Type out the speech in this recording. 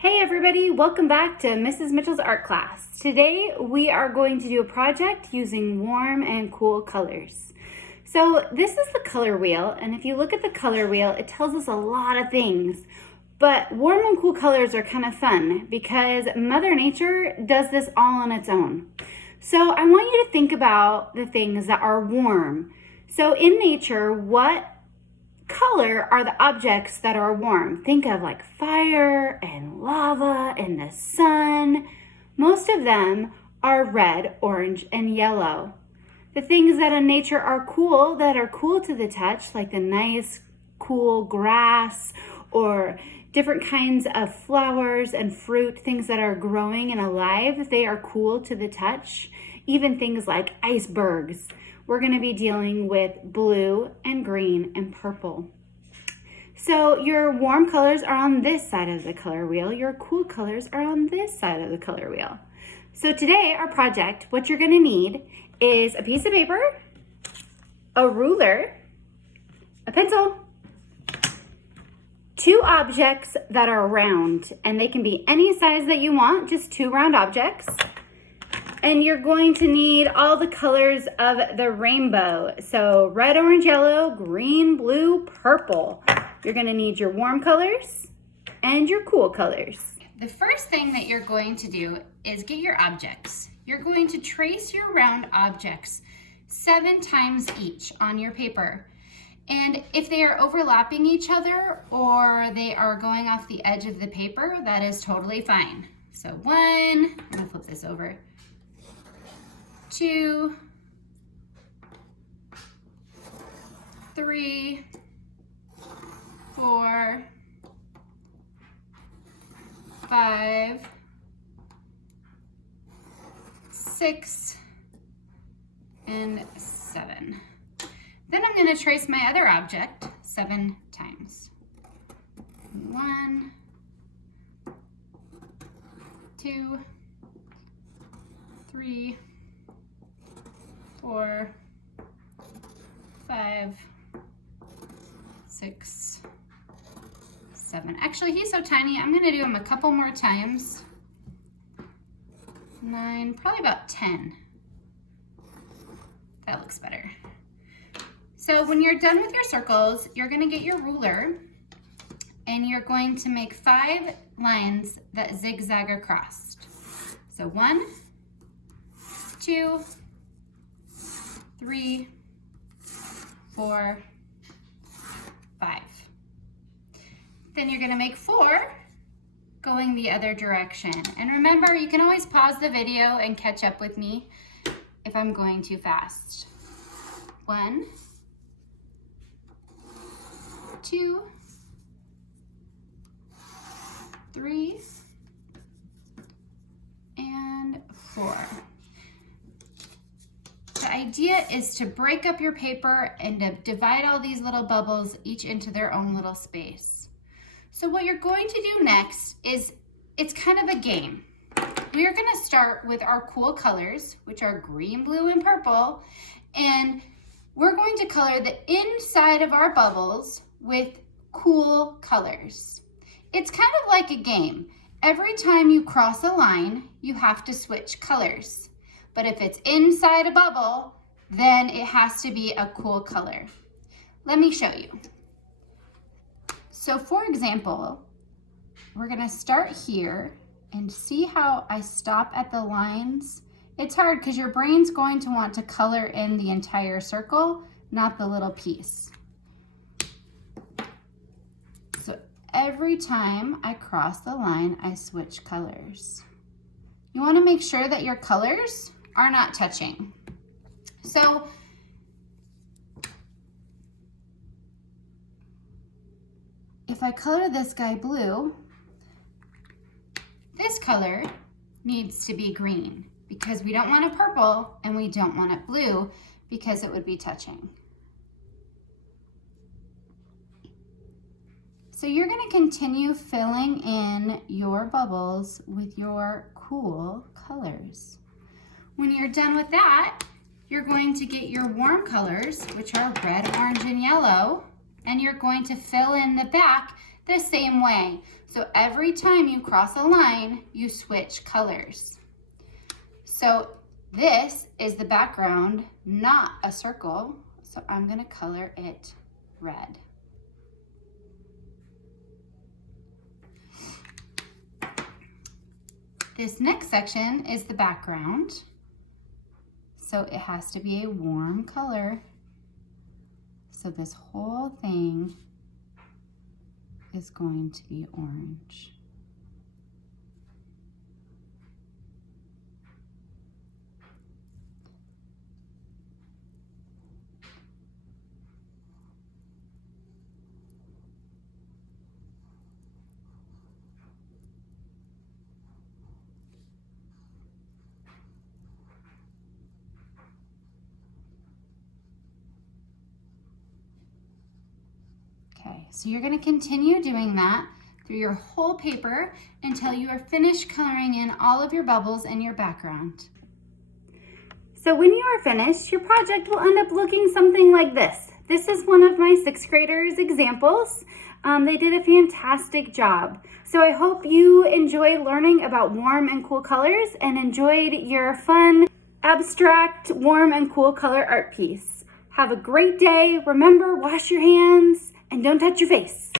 Hey everybody, welcome back to Mrs. Mitchell's art class. Today we are going to do a project using warm and cool colors. So this is the color wheel, and if you look at the color wheel, it tells us a lot of things. But warm and cool colors are kind of fun because Mother Nature does this all on its own. So I want you to think about the things that are warm. So in nature, what color are the objects that are warm? Think of like fire and lava and the sun. Most of them are red, orange, and yellow. The things that in nature are cool, that are cool to the touch, like the nice, cool grass or different kinds of flowers and fruit, things that are growing and alive, they are cool to the touch. Even things like icebergs. We're going to be dealing with blue and green and purple. So your warm colors are on this side of the color wheel. Your cool colors are on this side of the color wheel. So today, our project, what you're going to need is a piece of paper, a ruler, a pencil, two objects that are round, and they can be any size that you want, just two round objects. And you're going to need all the colors of the rainbow. So red, orange, yellow, green, blue, purple. You're going to need your warm colors and your cool colors. The first thing that you're going to do is get your objects. You're going to trace your round objects 7 times each on your paper. And if they are overlapping each other or they are going off the edge of the paper, that is totally fine. So 1, I'm going to flip this over. 2, 3, 4, 5, 6, and 7. Then I'm going to trace my other object 7 times. 1, 2, 3, 4, 5, 6, 7. Actually, he's so tiny, I'm going to do him a couple more times. 9, probably about 10. That looks better. So when you're done with your circles, you're going to get your ruler and you're going to make 5 lines that zigzag across. So 1, 2, 3, 4, 5. Then you're going to make 4 going the other direction. And remember, you can always pause the video and catch up with me if I'm going too fast. 1, 2, 3, and 4. The idea is to break up your paper and to divide all these little bubbles each into their own little space. So what you're going to do next is, it's kind of a game. We're going to start with our cool colors, which are green, blue, and purple, and we're going to color the inside of our bubbles with cool colors. It's kind of like a game. Every time you cross a line, you have to switch colors. But if it's inside a bubble, then it has to be a cool color. Let me show you. So for example, we're gonna start here and see how I stop at the lines. It's hard because your brain's going to want to color in the entire circle, not the little piece. So every time I cross the line, I switch colors. You want to make sure that your colors are not touching. So if I color this guy blue, this color needs to be green because we don't want it purple and we don't want it blue because it would be touching. So you're going to continue filling in your bubbles with your cool colors. When you're done with that, you're going to get your warm colors, which are red, orange, and yellow, and you're going to fill in the back the same way. So every time you cross a line, you switch colors. So this is the background, not a circle. So I'm gonna color it red. This next section is the background. So it has to be a warm color. So this whole thing is going to be orange. Okay, so you're going to continue doing that through your whole paper until you are finished coloring in all of your bubbles and your background. So when you are finished, your project will end up looking something like this. This is one of my 6th graders' examples. They did a fantastic job. So I hope you enjoy learning about warm and cool colors and enjoyed your fun, abstract, warm and cool color art piece. Have a great day. Remember, wash your hands and don't touch your face.